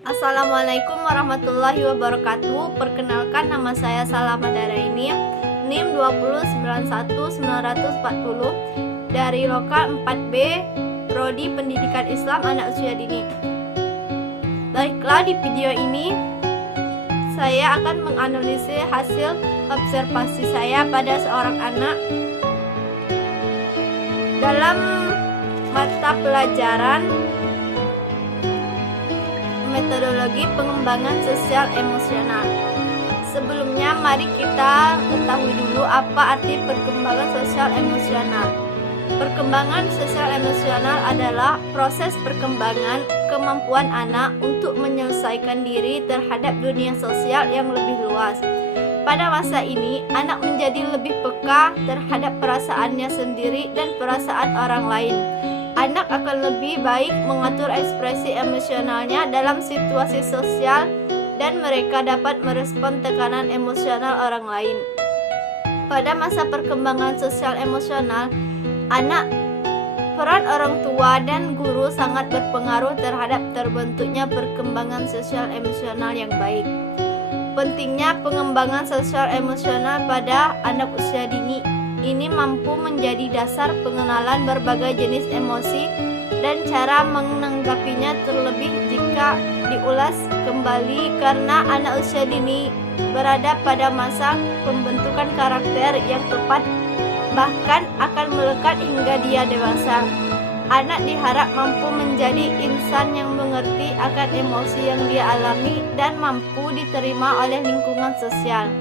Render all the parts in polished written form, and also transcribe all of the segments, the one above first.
Assalamualaikum warahmatullahi wabarakatuh. Perkenalkan, nama saya Salama Daraini, NIM 2091940 dari lokal 4B, Prodi Pendidikan Islam Anak Usia Dini. Baiklah, di video ini saya akan menganalisis hasil observasi saya pada seorang anak dalam mata pelajaran metodologi pengembangan sosial emosional. Sebelumnya, mari kita ketahui dulu apa arti perkembangan sosial emosional. Perkembangan sosial emosional adalah proses perkembangan kemampuan anak untuk menyelesaikan diri terhadap dunia sosial yang lebih luas. Pada masa ini, anak menjadi lebih peka terhadap perasaannya sendiri dan perasaan orang lain. Anak akan lebih baik mengatur ekspresi emosionalnya dalam situasi sosial dan mereka dapat merespon tekanan emosional orang lain. Pada masa perkembangan sosial emosional, peran orang tua dan guru sangat berpengaruh terhadap terbentuknya perkembangan sosial emosional yang baik. Pentingnya pengembangan sosial emosional pada anak usia dini ini mampu menjadi dasar pengenalan berbagai jenis emosi dan cara menanggapinya, terlebih jika diulas kembali karena anak usia dini berada pada masa pembentukan karakter yang tepat, bahkan akan melekat hingga dia dewasa. Anak diharap mampu menjadi insan yang mengerti akan emosi yang dia alami dan mampu diterima oleh lingkungan sosial.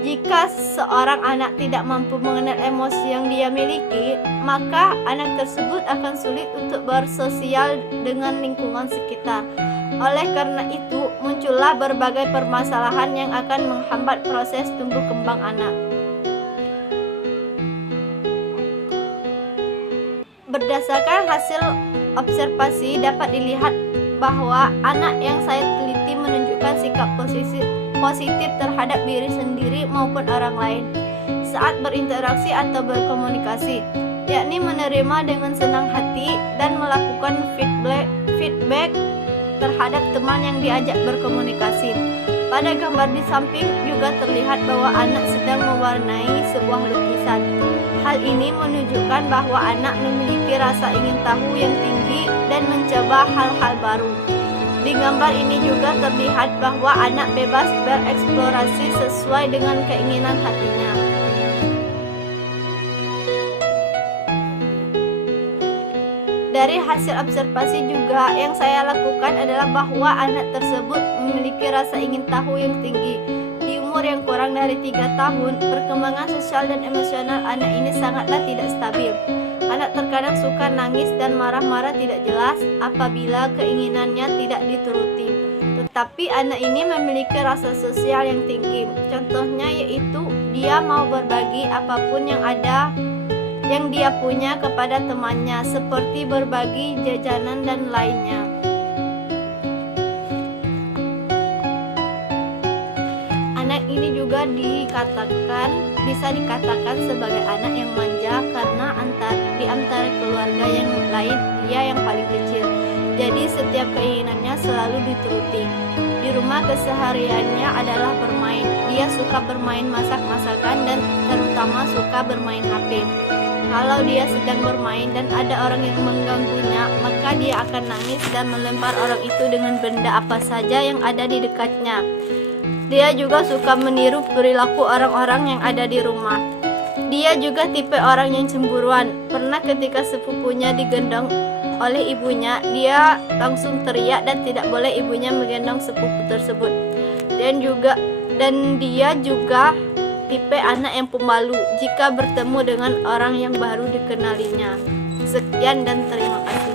Jika seorang anak tidak mampu mengenal emosi yang dia miliki, maka anak tersebut akan sulit untuk bersosial dengan lingkungan sekitar. Oleh karena itu, muncullah berbagai permasalahan yang akan menghambat proses tumbuh kembang anak. Berdasarkan hasil observasi, dapat dilihat bahwa anak yang saya teliti menunjukkan sikap positif terhadap diri sendiri maupun orang lain saat berinteraksi atau berkomunikasi, yakni menerima dengan senang hati dan melakukan feedback terhadap teman yang diajak berkomunikasi. Pada gambar di samping juga terlihat bahwa anak sedang mewarnai sebuah lukisan. Hal ini menunjukkan bahwa anak memiliki rasa ingin tahu yang tinggi dan mencoba hal-hal baru. Di gambar ini juga terlihat bahwa anak bebas bereksplorasi sesuai dengan keinginan hatinya. Dari hasil observasi juga yang saya lakukan adalah bahwa anak tersebut memiliki rasa ingin tahu yang tinggi. Di umur yang kurang dari 3 tahun, perkembangan sosial dan emosional anak ini sangatlah tidak stabil. Anak terkadang suka nangis dan marah-marah tidak jelas apabila keinginannya tidak dituruti. Tetapi anak ini memiliki rasa sosial yang tinggi. Contohnya yaitu dia mau berbagi apapun yang dia punya kepada temannya, seperti berbagi jajanan dan lainnya. Anak ini juga bisa dikatakan sebagai anak yang manja karena di antara keluarga yang lain dia yang paling kecil. Jadi setiap keinginannya selalu dituruti. Di rumah kesehariannya adalah bermain. Dia suka bermain masak-masakan dan terutama suka bermain HP. Kalau dia sedang bermain dan ada orang yang mengganggunya, maka dia akan nangis dan melempar orang itu dengan benda apa saja yang ada di dekatnya. Dia juga suka meniru perilaku orang-orang yang ada di rumah. Dia juga tipe orang yang cemburuan. Pernah ketika sepupunya digendong oleh ibunya, dia langsung teriak dan tidak boleh ibunya menggendong sepupu tersebut. Dan dia juga tipe anak yang pemalu jika bertemu dengan orang yang baru dikenalinya. Sekian dan terima kasih.